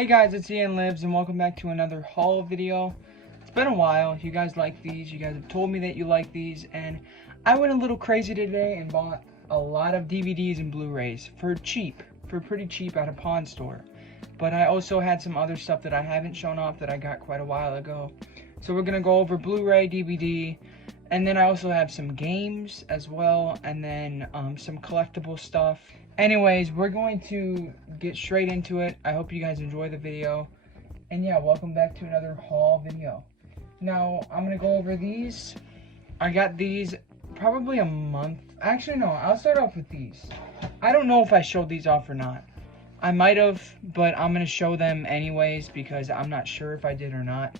Hey guys, it's Ian Lives and welcome back to another haul video. It's been a while. You guys like these. You guys have told me that you like these, and I went a little crazy today and bought a lot of DVDs and Blu-rays for pretty cheap at a pawn store. But I also had some other stuff that I haven't shown off that I got quite a while ago. So we're gonna go over Blu-ray, DVD, and then I also have some games as well, and then some collectible stuff. Anyways, we're going to get straight into it. I hope you guys enjoy the video. And yeah, welcome back to another haul video. Now, I'm going to go over these. I got these probably a month. Actually, no, I'll start off with these. I don't know if I showed these off or not. I might have, but I'm going to show them anyways because I'm not sure if I did or not.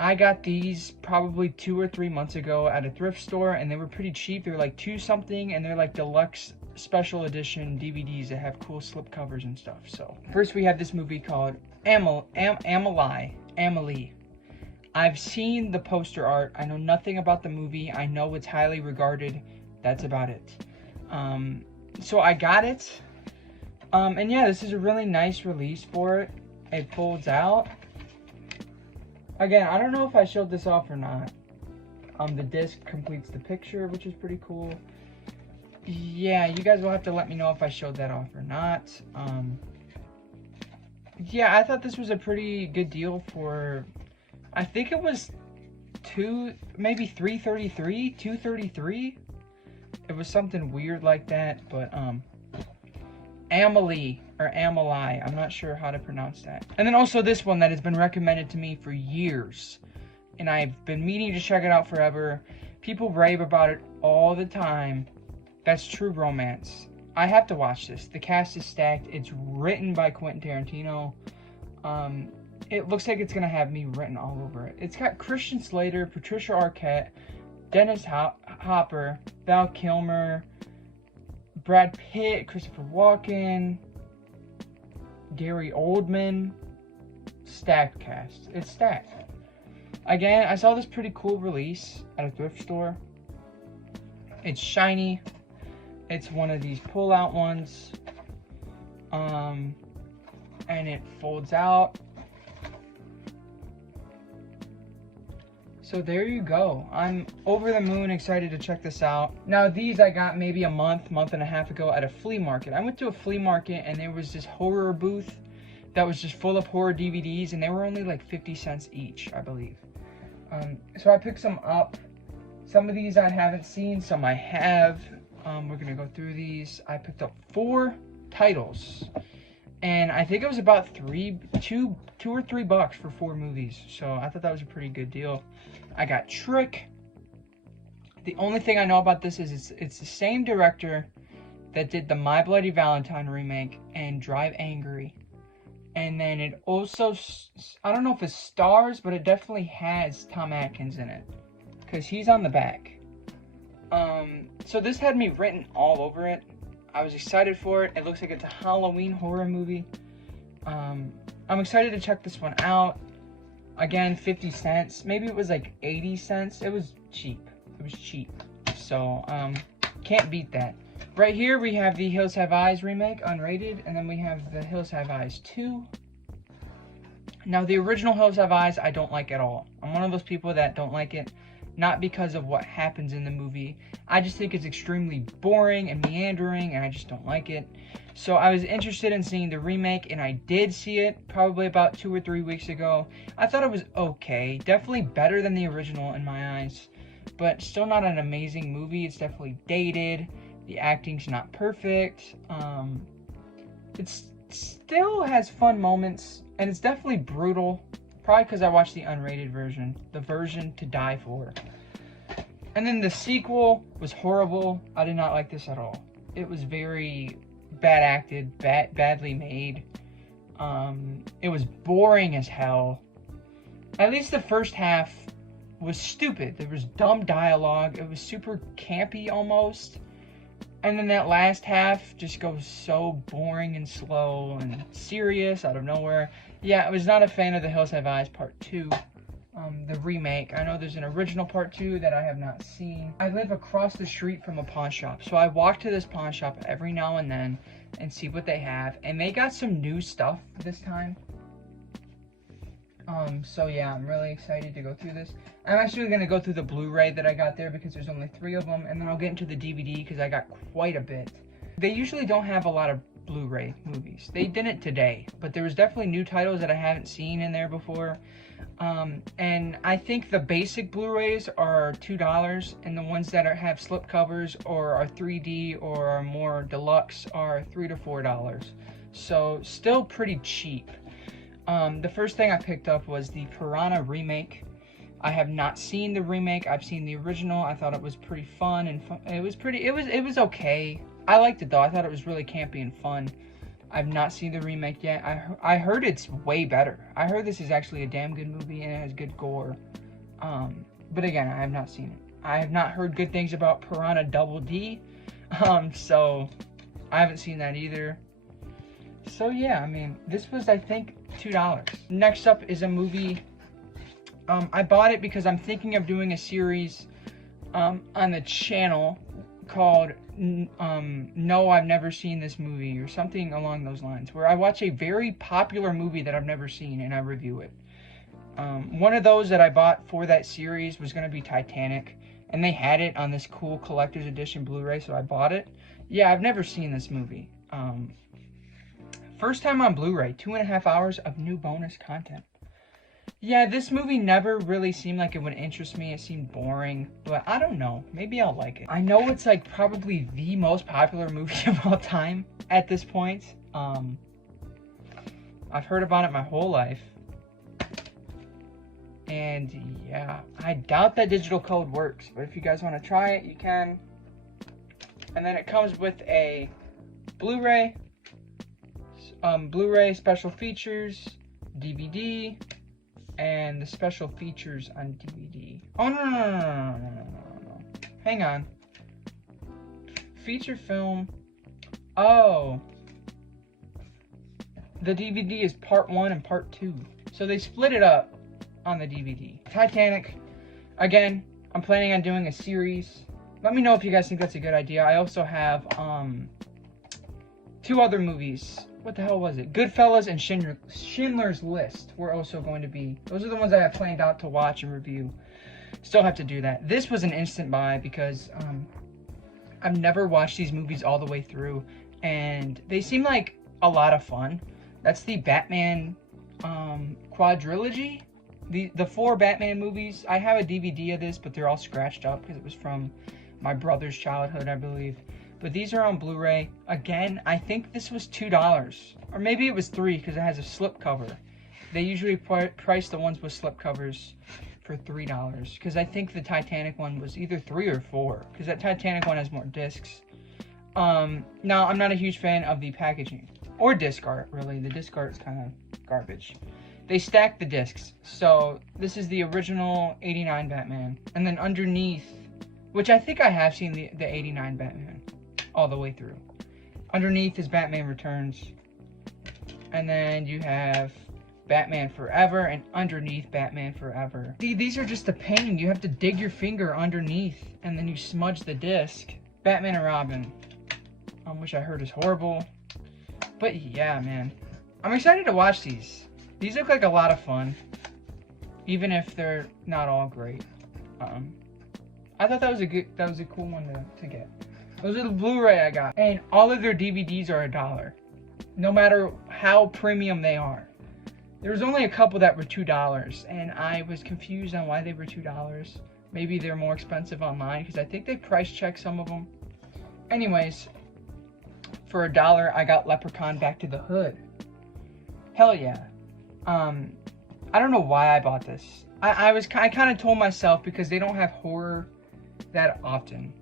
I got these probably 2 or 3 months ago at a thrift store, and they were pretty cheap. They were like $2 something, and they're like deluxe special edition DVDs that have cool slip covers and stuff. So first we have this movie called Amelie. I've seen the poster art. I know nothing about the movie. I know it's highly regarded. That's about it. So I got it. And yeah, this is a really nice release for it. It folds out. Again, I don't know if I showed this off or not. The disc completes the picture, which is pretty cool. Yeah, you guys will have to let me know if I showed that off or not. Yeah, I thought this was a pretty good deal for, I think it was maybe $233. It was something weird like that, but Amelie or Amelie, I'm not sure how to pronounce that. And then also this one that has been recommended to me for years, and I've been meaning to check it out forever. People rave about it all the time. That's True Romance. I have to watch this. The cast is stacked. It's written by Quentin Tarantino. It looks like it's going to have me written all over it. It's got Christian Slater, Patricia Arquette, Dennis Hopper, Val Kilmer, Brad Pitt, Christopher Walken, Gary Oldman. Stacked cast. It's stacked. Again, I saw this pretty cool release at a thrift store. It's shiny. It's one of these pull-out ones, and it folds out. So there you go. I'm over the moon excited to check this out. Now these I got maybe a month and a half ago at a flea market. I went to a flea market and there was this horror booth that was just full of horror DVDs, and they were only like 50 cents each, I believe. So I picked some up. Some of these I haven't seen, some I have. We're gonna go through these. I picked up 4 titles, and I think it was about $2 or $3 for 4 movies. So I thought that was a pretty good deal. I got Trick. The only thing I know about this is it's the same director that did the My Bloody Valentine remake and Drive Angry, and then it also, I don't know if it stars, but it definitely has Tom Atkins in it because he's on the back. So this had me written all over it. I was excited for it. It looks like it's a Halloween horror movie. I'm excited to check this one out. Again, 50 cents. Maybe it was like 80 cents. It was cheap. It was cheap. So, can't beat that. Right here we have the Hills Have Eyes remake, unrated, and then we have the Hills Have Eyes 2. Now, the original Hills Have Eyes, I don't like at all. I'm one of those people that don't like it. Not because of what happens in the movie. I just think it's extremely boring and meandering, and I just don't like it. So I was interested in seeing the remake, and I did see it probably about 2 or 3 weeks ago. I thought it was okay. Definitely better than the original in my eyes, but still not an amazing movie. It's definitely dated. The acting's not perfect. It still has fun moments, and it's definitely brutal. Probably because I watched the unrated version. The version to die for. And then the sequel was horrible. I did not like this at all. It was very bad acted, badly made. It was boring as hell. At least the first half was stupid. There was dumb dialogue. It was super campy almost. And then that last half just goes so boring and slow and serious out of nowhere. Yeah, I was not a fan of The Hills Have Eyes Part 2, the remake. I know there's an original Part 2 that I have not seen. I live across the street from a pawn shop, so I walk to this pawn shop every now and then and see what they have. And they got some new stuff this time. So yeah, I'm really excited to go through this. I'm actually going to go through the Blu-ray that I got there because there's only 3 of them, and then I'll get into the DVD because I got quite a bit. They usually don't have a lot of Blu-ray movies. They didn't today, but there was definitely new titles that I haven't seen in there before. And I think the basic Blu-rays are $2, and the ones that have slip covers or are 3D or are more deluxe are $3 to $4. So still pretty cheap. The first thing I picked up was the Piranha remake. I have not seen the remake. I've seen the original. I thought it was pretty fun and it was okay. I liked it though. I thought it was really campy and fun. I've not seen the remake yet. I heard it's way better. I heard this is actually a damn good movie and it has good gore. But again, I have not seen it. I have not heard good things about Piranha Double D. So I haven't seen that either. So yeah, I mean, this was, I think, $2. Next up is a movie. I bought it because I'm thinking of doing a series on the channel called No, I've Never Seen This Movie, or something along those lines, where I watch a very popular movie that I've never seen and I review it. One of those that I bought for that series was going to be Titanic, and they had it on this cool collector's edition Blu-ray, so I bought it. Yeah, I've never seen this movie. First time on Blu-ray, 2.5 hours of new bonus content. Yeah, this movie never really seemed like it would interest me. It seemed boring, but I don't know. Maybe I'll like it. I know it's like probably the most popular movie of all time at this point. I've heard about it my whole life. And yeah, I doubt that digital code works, but if you guys want to try it, you can. And then it comes with a Blu-ray, Blu-ray special features, DVD, and the special features on DVD. Oh, no. Hang on. Feature film. Oh. The DVD is part 1 and part 2. So they split it up on the DVD. Titanic. Again, I'm planning on doing a series. Let me know if you guys think that's a good idea. I also have 2 other movies. What the hell was it? Goodfellas and Schindler's List were also going to be. Those are the ones I have planned out to watch and review. Still have to do that. This was an instant buy because I've never watched these movies all the way through, and they seem like a lot of fun. That's the Batman quadrilogy. The 4 Batman movies. I have a DVD of this, but they're all scratched up because it was from my brother's childhood, I believe. But these are on Blu-ray. Again, I think this was $2. Or maybe it was $3 because it has a slip cover. They usually price the ones with slip covers for $3. Because I think the Titanic one was either $3 or $4. Because that Titanic one has more discs. Now, I'm not a huge fan of the packaging. Or disc art, really. The disc art is kind of garbage. They stack the discs. So, this is the original 89 Batman. And then underneath, which I think I have seen the 89 Batman all the way through. Underneath is Batman Returns. And then you have Batman Forever, and underneath Batman Forever. See, these are just a pain. You have to dig your finger underneath, and then you smudge the disc. Batman and Robin, which I heard is horrible. But yeah, man. I'm excited to watch these. These look like a lot of fun, even if they're not all great. I thought that was a cool one to get. Those are the Blu-ray I got, and all of their DVDs are $1, no matter how premium they are. There was only a couple that were $2, and I was confused on why they were $2. Maybe they're more expensive online, because I think they price check some of them. Anyways, for $1, I got Leprechaun Back to the Hood. Hell yeah. I don't know why I bought this. I kind of told myself, because they don't have horror that often,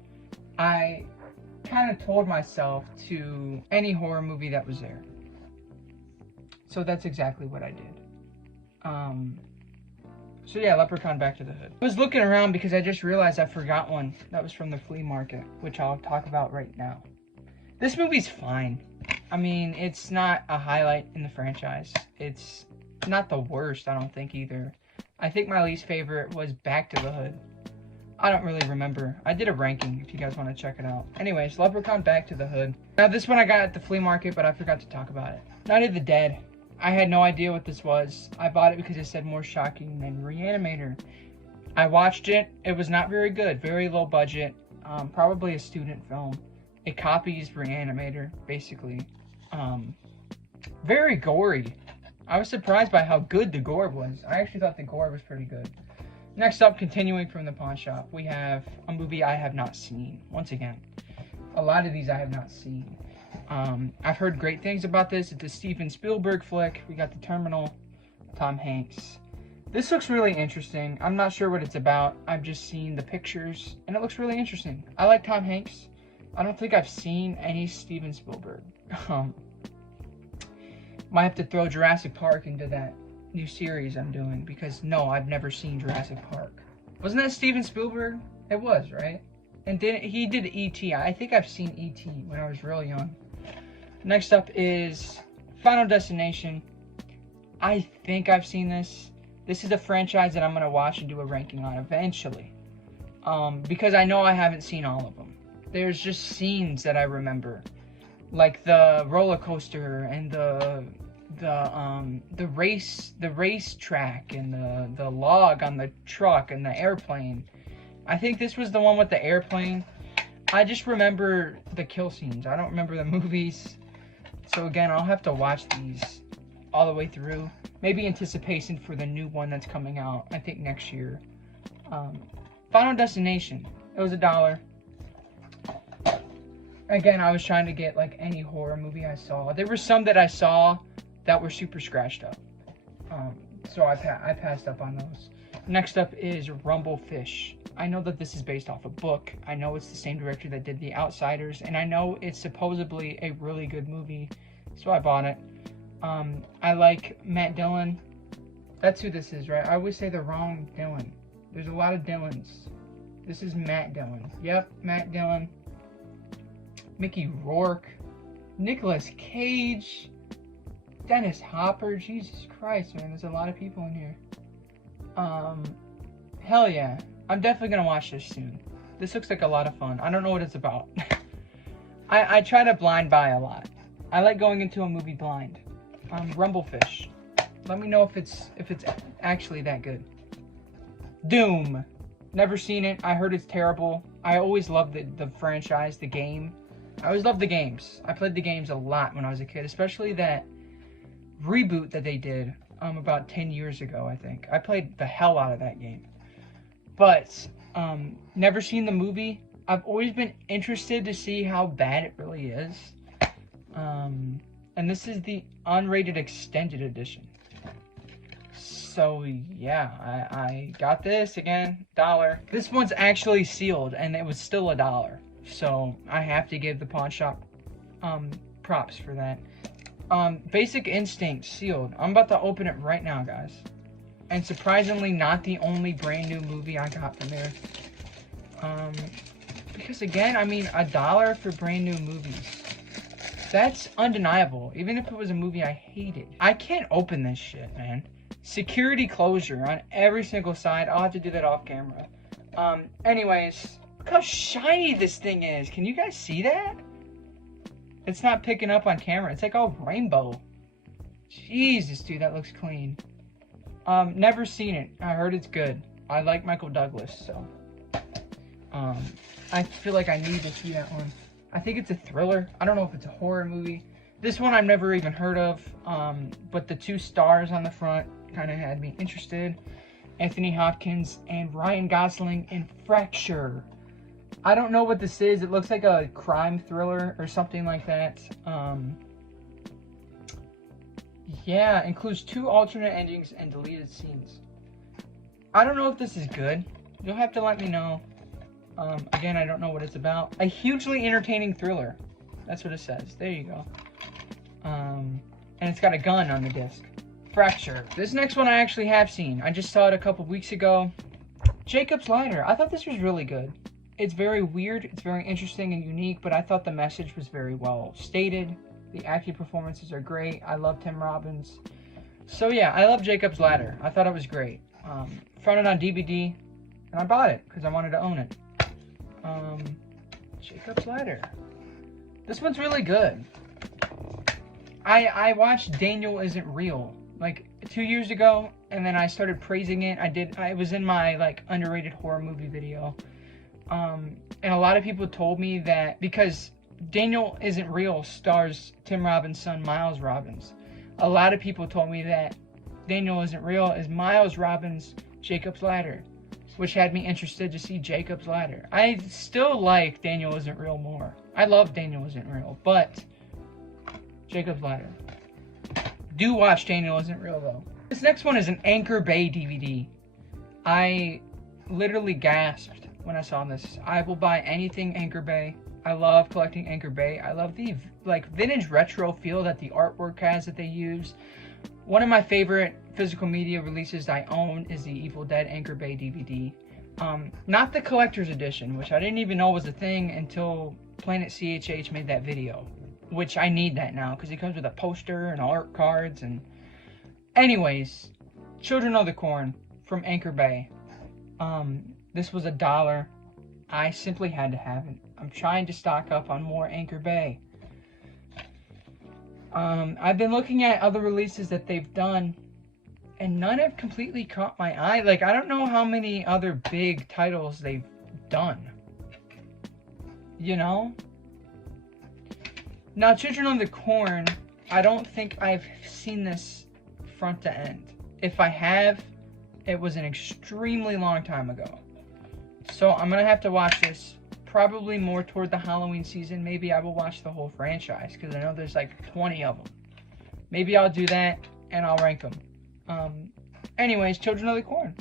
I kind of told myself to any horror movie that was there. So that's exactly what I did. So yeah, Leprechaun Back to the Hood. I was looking around because I just realized I forgot one that was from the flea market, which I'll talk about right now. This movie's fine. I mean, it's not a highlight in the franchise. It's not the worst, I don't think, either. I think my least favorite was Back to the Hood. I don't really remember. I did a ranking if you guys want to check it out. Anyways, Leprechaun Back to the Hood. Now, this one I got at the flea market, but I forgot to talk about it. Night of the Dead. I had no idea what this was. I bought it because it said more shocking than Reanimator. I watched it. It was not very good. Very low budget. Probably a student film. It copies Reanimator, basically. Very gory. I was surprised by how good the gore was. I actually thought the gore was pretty good. Next up, continuing from the pawn shop, we have a movie I have not seen. Once again, a lot of these I have not seen. I've heard great things about this. It's a Steven Spielberg flick. We got The Terminal, Tom Hanks. This looks really interesting. I'm not sure what it's about. I've just seen the pictures, and it looks really interesting. I like Tom Hanks. I don't think I've seen any Steven Spielberg. Might have to throw Jurassic Park into that new series I'm doing, because no, I've never seen Jurassic Park. Wasn't that Steven Spielberg? It was, right? And he did E.T. I think I've seen E.T. when I was real young. Next up is Final Destination. I think I've seen this. This is a franchise that I'm going to watch and do a ranking on eventually. Because I know I haven't seen all of them. There's just scenes that I remember. Like the roller coaster and the race track and the log on the truck and the airplane. I think this was the one with the airplane. I just remember the kill scenes. I don't remember the movies. So again, I'll have to watch these all the way through. Maybe anticipation for the new one that's coming out, I think next year. Final Destination. It was $1. Again, I was trying to get like any horror movie I saw. There were some that I saw that were super scratched up. So I passed up on those. Next up is Rumblefish. I know that this is based off a book. I know it's the same director that did The Outsiders, and I know it's supposedly a really good movie, so I bought it. I like Matt Dillon. That's who this is, right? I always say the wrong Dillon. There's a lot of Dillons. This is Matt Dillon. Yep, Matt Dillon. Mickey Rourke. Nicolas Cage. Dennis Hopper. Jesus Christ, man. There's a lot of people in here. Hell yeah. I'm definitely going to watch this soon. This looks like a lot of fun. I don't know what it's about. I try to blind buy a lot. I like going into a movie blind. Rumblefish. Let me know if it's actually that good. Doom. Never seen it. I heard it's terrible. I always loved the franchise, the game. I always loved the games. I played the games a lot when I was a kid, especially that reboot that they did about 10 years ago, I think. I played the hell out of that game. But never seen the movie. I've always been interested to see how bad it really is. And this is the unrated extended edition. So yeah, I got this again, $1. This one's actually sealed, and it was still $1. So I have to give the pawn shop props for that. Basic Instinct sealed. I'm about to open it right now, guys. And surprisingly, not the only brand new movie I got from there. Because again, I mean, $1 for brand new movies. That's undeniable. Even if it was a movie I hated. I can't open this shit, man. Security closure on every single side. I'll have to do that off camera. Anyways, look how shiny this thing is. Can you guys see that? It's not picking up on camera. It's like all rainbow. Jesus, dude, that looks clean. Never seen it. I heard it's good. I like Michael Douglas, so I feel like I need to see that one. I think it's a thriller. I don't know if it's a horror movie. This one I've never even heard of, but the 2 stars on the front kind of had me interested. Anthony Hopkins and Ryan Gosling in Fracture. I don't know what this is. It looks like a crime thriller or something like that. Yeah, includes 2 alternate endings and deleted scenes. I don't know if this is good. You'll have to let me know. Again, I don't know what it's about. A hugely entertaining thriller. That's what it says. There you go. And it's got a gun on the disc. Fracture. This next one I actually have seen. I just saw it a couple weeks ago. Jacob's Ladder. I thought this was really good. It's very weird. It's very interesting and unique, but I thought the message was very well stated. The acting performances are great. I love Tim Robbins. So yeah, I love Jacob's Ladder. I thought it was great. Found it on DVD, and I bought it because I wanted to own it. Jacob's Ladder. This one's really good. I watched Daniel Isn't Real like 2 years ago, and then I started praising it. I was in my like underrated horror movie video. And a lot of people told me that because Daniel Isn't Real stars Tim Robbins' son, Miles Robbins. A lot of people told me that Daniel Isn't Real is Miles Robbins' Jacob's Ladder, which had me interested to see Jacob's Ladder. I still like Daniel Isn't Real more. I love Daniel Isn't Real, but Jacob's Ladder. Do watch Daniel Isn't Real, though. This next one is an Anchor Bay DVD. I literally gasped when I saw this. I will buy anything Anchor Bay. I love collecting Anchor Bay. I love the like vintage retro feel that the artwork has that they use. One of my favorite physical media releases I own is the Evil Dead Anchor Bay DVD. Not the collector's edition, which I didn't even know was a thing until Planet CHH made that video, which I need that now because it comes with a poster and art cards. And anyways, Children of the Corn from Anchor Bay. This was $1. I simply had to have it. I'm trying to stock up on more Anchor Bay. I've been looking at other releases that they've done, and none have completely caught my eye. Like, I don't know how many other big titles they've done. You know? Now, Children of the Corn, I don't think I've seen this front to end. If I have, it was an extremely long time ago. So I'm going to have to watch this probably more toward the Halloween season. Maybe I will watch the whole franchise because I know there's like 20 of them. Maybe I'll do that and I'll rank them. Anyways, Children of the Corn.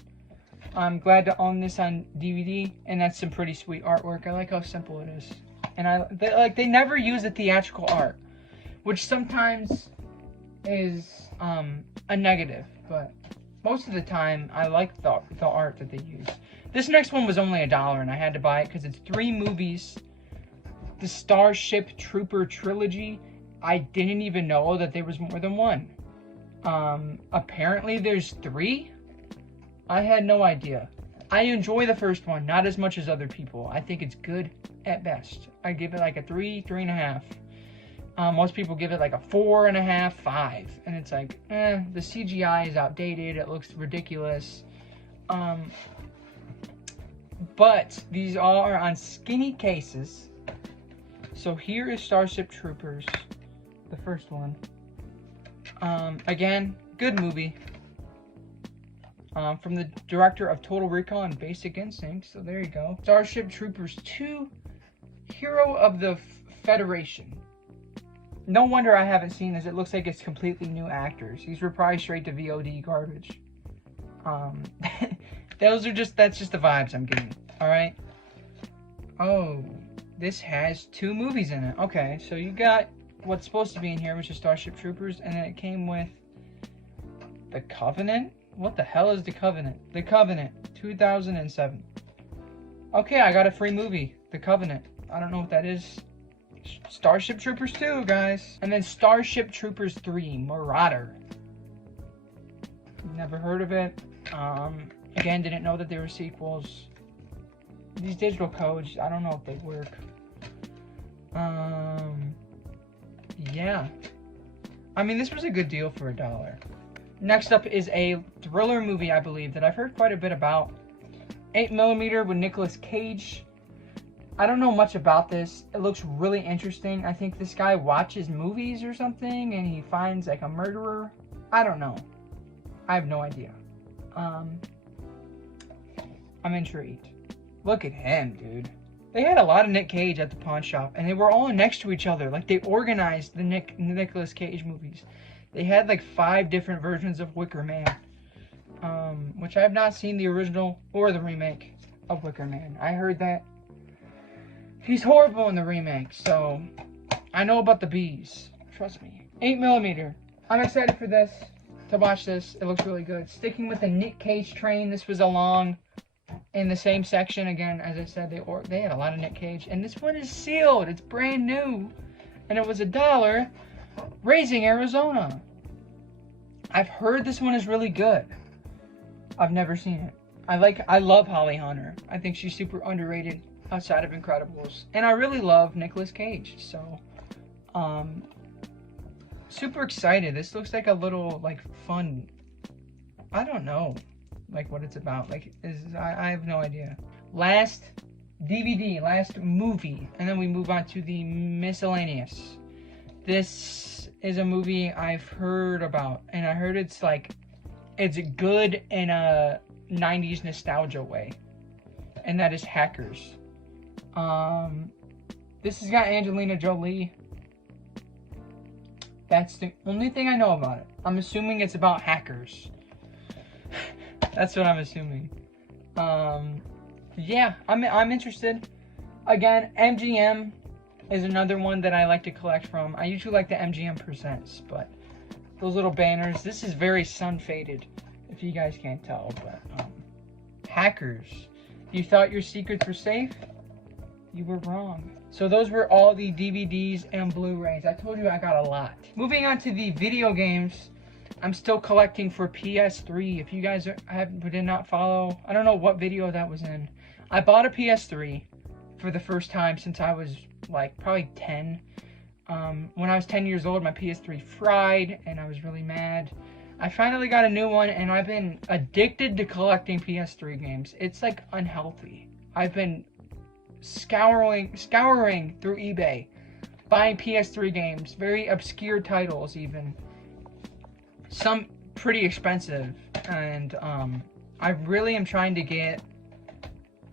I'm glad to own this on DVD, and that's some pretty sweet artwork. I like how simple it is. And they never use the theatrical art, which sometimes is a negative, but most of the time I like the art that they use. This next one was only $1, and I had to buy it because it's 3 movies. The Starship Trooper trilogy. I didn't even know that there was more than one. Apparently there's 3. I had no idea. I enjoy the first one, not as much as other people. I think it's good at best. I give it like a 3, 3.5. Most people give it like a 4.5, 5. And it's like, the CGI is outdated. It looks ridiculous. But these all are on skinny cases. So here is Starship Troopers, the first one. Again, good movie. From the director of Total Recall and Basic Instinct. So there you go. Starship Troopers 2, Hero of the Federation. No wonder I haven't seen this. It looks like it's completely new actors. These were probably straight to VOD garbage. That's just the vibes I'm getting. Alright. Oh, this has 2 movies in it. Okay, so you got what's supposed to be in here, which is Starship Troopers, and then it came with The Covenant? What the hell is The Covenant? The Covenant, 2007. Okay, I got a free movie, The Covenant. I don't know what that is. Starship Troopers 2, guys. And then Starship Troopers 3, Marauder. Never heard of it. Again, didn't know that there were sequels. These digital codes, I don't know if they work. Yeah. I mean, this was a good deal for $1. Next up is a thriller movie, I believe, that I've heard quite a bit about. 8mm with Nicolas Cage. I don't know much about this. It looks really interesting. I think this guy watches movies or something and he finds like a murderer. I don't know. I have no idea. I'm intrigued. Look at him, dude. They had a lot of Nick Cage at the pawn shop, and they were all next to each other. Like, they organized the Nicolas Cage movies. They had, like, 5 different versions of Wicker Man, which I have not seen the original or the remake of Wicker Man. I heard that he's horrible in the remake, so I know about the bees. Trust me. 8mm. I'm excited for this, to watch this. It looks really good. Sticking with the Nick Cage train, this was along in the same section again. As I said, they had a lot of Nick Cage, and this one is sealed. It's brand new, and it was $1. Raising Arizona. I've heard this one is really good. I've never seen it. I love Holly Hunter. I think she's super underrated outside of Incredibles, and I really love Nicolas Cage. So, super excited. This looks like a little like fun. I don't know, like what it's about. Like, I have no idea. Last DVD, last movie, and then we move on to the miscellaneous. This is a movie I've heard about, and I heard it's good in a 90s nostalgia way, and that is Hackers. This has got Angelina Jolie. That's the only thing I know about it. I'm assuming it's about hackers. That's what I'm assuming. Yeah, I'm interested. Again, MGM is another one that I like to collect from. I usually like the MGM Presents, but those little banners. This is very sun-faded, if you guys can't tell. But Hackers. You thought your secrets were safe? You were wrong. So those were all the DVDs and Blu-rays. I told you I got a lot. Moving on to the video games. I'm still collecting for PS3. If you guys did not follow, I don't know what video that was in. I bought a PS3 for the first time since I was like probably 10. When I was 10 years old, my PS3 fried and I was really mad. I finally got a new one and I've been addicted to collecting PS3 games. It's like unhealthy. I've been scouring through eBay, buying PS3 games, very obscure titles even. Some pretty expensive, and I really am trying to get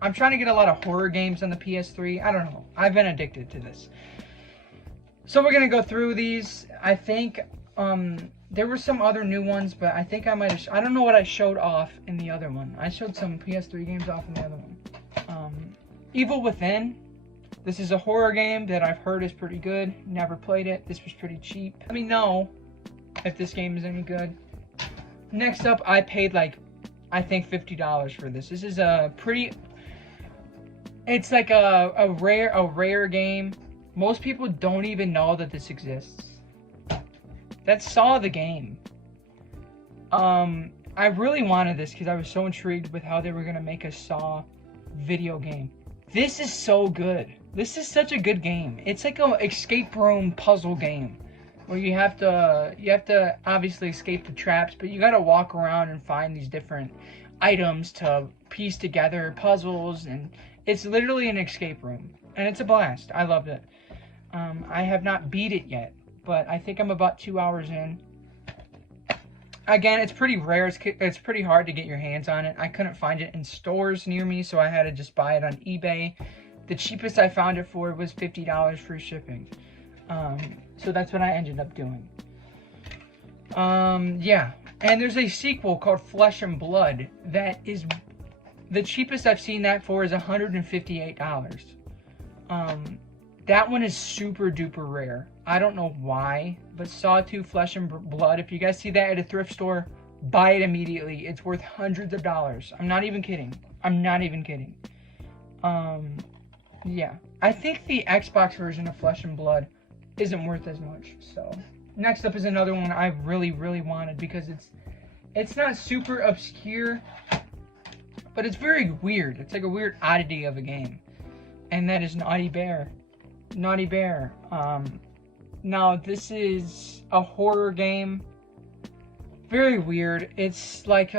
a lot of horror games on the PS3. I don't know. I've been addicted to this. So we're gonna go through these. I think there were some other new ones, but I think I might have. I don't know what I showed off in the other one. I showed some PS3 games off in the other one. Evil Within. This is a horror game that I've heard is pretty good. Never played it. This was pretty cheap. Let me know if this game is any good. Next up, I paid like, I think $50 for this. This is a pretty, it's like a rare game. Most people don't even know that this exists. That's Saw the game. I really wanted this because I was so intrigued with how they were gonna make a Saw video game. This is so good. This is such a good game. It's like an escape room puzzle game where you have to obviously escape the traps, but you got to walk around and find these different items to piece together puzzles, and it's literally an escape room, and it's a blast. I loved it. I have not beat it yet, but I think I'm about 2 hours in. Again, it's pretty rare. It's pretty hard to get your hands on it. I couldn't find it in stores near me, so I had to just buy it on eBay. The cheapest I found it for was $50 free shipping. So that's what I ended up doing. Yeah. And there's a sequel called Flesh and Blood that is... The cheapest I've seen that for is $158. That one is super duper rare. I don't know why, but Saw 2 Flesh and Blood, if you guys see that at a thrift store, buy it immediately. It's worth hundreds of dollars. I'm not even kidding. I'm not even kidding. Yeah. I think the Xbox version of Flesh and Blood isn't worth as much. So, next up is another one I really, really wanted because it's not super obscure, but it's very weird. It's like a weird oddity of a game. And that is Naughty Bear. Naughty Bear. Now this is a horror game. Very weird. It's like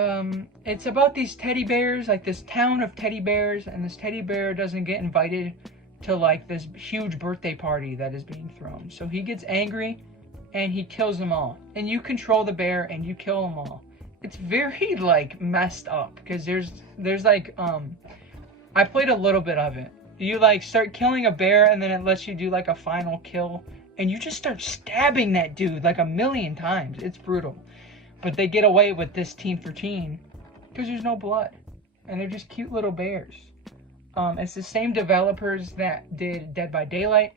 it's about these teddy bears, like this town of teddy bears, and this teddy bear doesn't get invited to like this huge birthday party that is being thrown. So he gets angry and he kills them all. And you control the bear and you kill them all. It's very like messed up because there's like I played a little bit of it. You like start killing a bear and then it lets you do like a final kill and you just start stabbing that dude like a million times. It's brutal. But they get away with this teen for teen because there's no blood and they're just cute little bears. It's the same developers that did Dead by Daylight.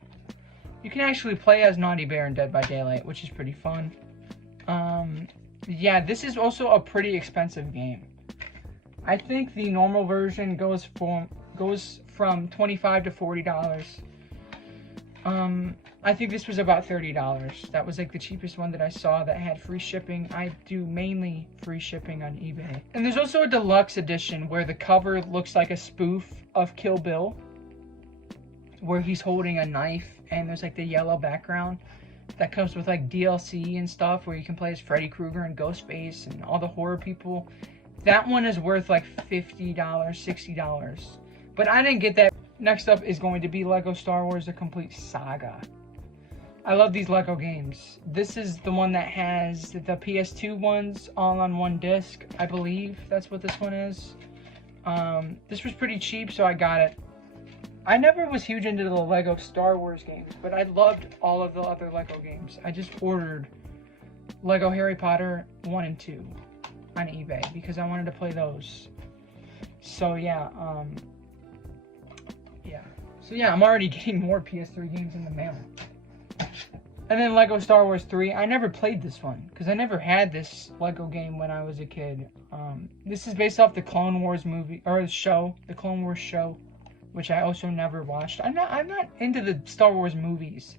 You can actually play as Naughty Bear in Dead by Daylight, which is pretty fun. Yeah, this is also a pretty expensive game. I think the normal version goes from $25 to $40. I think this was about $30. That was like the cheapest one that I saw that had free shipping. I do mainly free shipping on eBay. And there's also a deluxe edition where the cover looks like a spoof of Kill Bill, where he's holding a knife and there's like the yellow background. that comes with like DLC and stuff where you can play as Freddy Krueger and Ghostface and all the horror people. That one is worth like $50, $60. But I didn't get that. Next up is going to be Lego Star Wars: The Complete Saga. I love these Lego games. This is the one that has the PS2 ones all on one disc. I believe that's what this one is. This was pretty cheap, so I got it. I never was huge into the Lego Star Wars games, but I loved all of the other Lego games. I just ordered Lego Harry Potter 1 and 2 on eBay because I wanted to play those. So yeah, I'm already getting more PS3 games in the mail. And then Lego Star Wars 3. I never played this one because I never had this Lego game when I was a kid. This is based off the Clone Wars movie or show, the Clone Wars show, which I also never watched. I'm not into the Star Wars movies.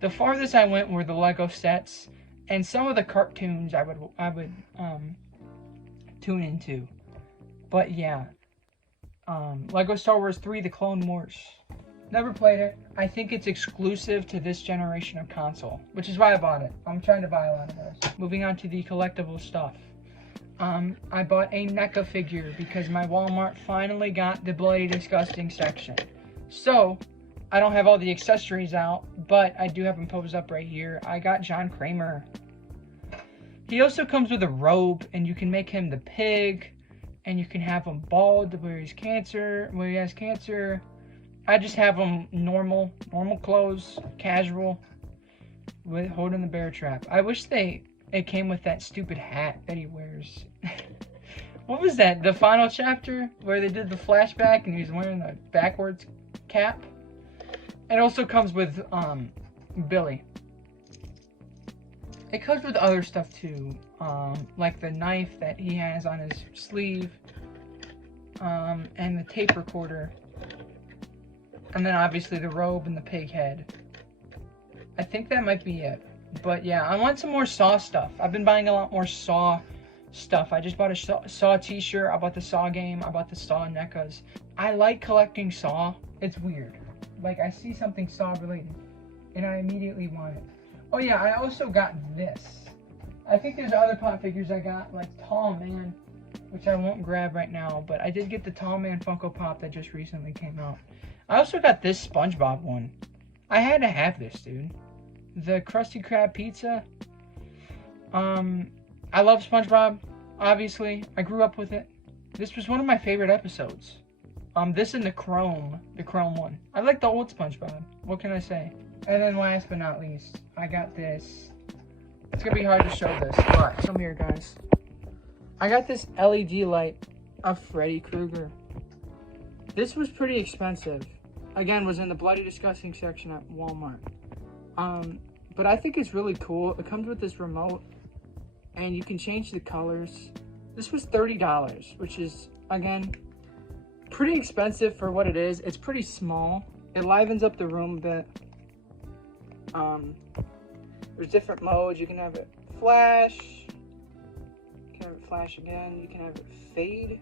The farthest I went were the Lego sets and some of the cartoons I would tune into. But yeah, Lego Star Wars 3: The Clone Wars. Never played it. I think it's exclusive to this generation of console, which is why I bought it. I'm trying to buy a lot of those. Moving on to the collectible stuff. I bought a NECA figure because my Walmart finally got the Bloody Disgusting section. So, I don't have all the accessories out, but I do have them posed up right here. I got John Kramer. He also comes with a robe, and you can make him the pig, and you can have him bald where he has cancer. I just have him normal clothes, casual, with holding the bear trap. I wish it came with that stupid hat that he wears. What was that? The final chapter where they did the flashback and he was wearing the backwards cap? It also comes with Billy. It comes with other stuff too, like the knife that he has on his sleeve, and the tape recorder. And then obviously the robe and the pig head. I think that might be it. But yeah, I want some more Saw stuff. I've been buying a lot more Saw stuff. I just bought a Saw t-shirt. I bought the Saw game. I bought the Saw NECAs. I like collecting Saw. It's weird. Like, I see something Saw related, and I immediately want it. Oh yeah, I also got this. I think there's other pop figures I got, like Tall Man, which I won't grab right now. But I did get the Tall Man Funko Pop that just recently came out. I also got this SpongeBob one. I had to have this, dude. The Krusty Krab pizza. I love SpongeBob, obviously. I grew up with it. This was one of my favorite episodes. This and the Chrome one. I like the old SpongeBob. What can I say? And then last but not least, I got this. It's gonna be hard to show this, but come here, guys. I got this LED light of Freddy Krueger. This was pretty expensive. Again, was in the Bloody Disgusting section at Walmart. But I think it's really cool. It comes with this remote, and you can change the colors. This was $30, which is, again, pretty expensive for what it is. It's pretty small. It livens up the room a bit. There's different modes. You can have it flash. You can have it flash again. You can have it fade,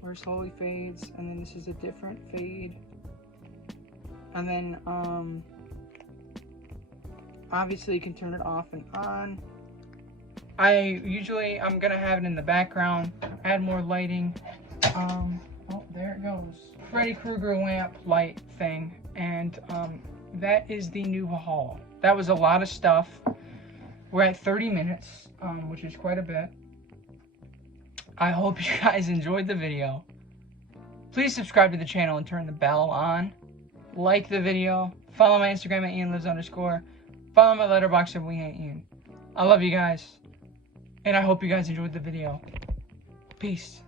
where it slowly fades, and then this is a different fade. And then, obviously you can turn it off and on. I'm gonna have it in the background, add more lighting. Oh, there it goes. Freddy Krueger lamp light thing, and that is the new haul. That was a lot of stuff. We're at 30 minutes, which is quite a bit. I hope you guys enjoyed the video. Please subscribe to the channel and turn the bell on. Like the video. Follow my Instagram at IanLives_. Follow my Letterboxd at wehateian. I love you guys. And I hope you guys enjoyed the video. Peace.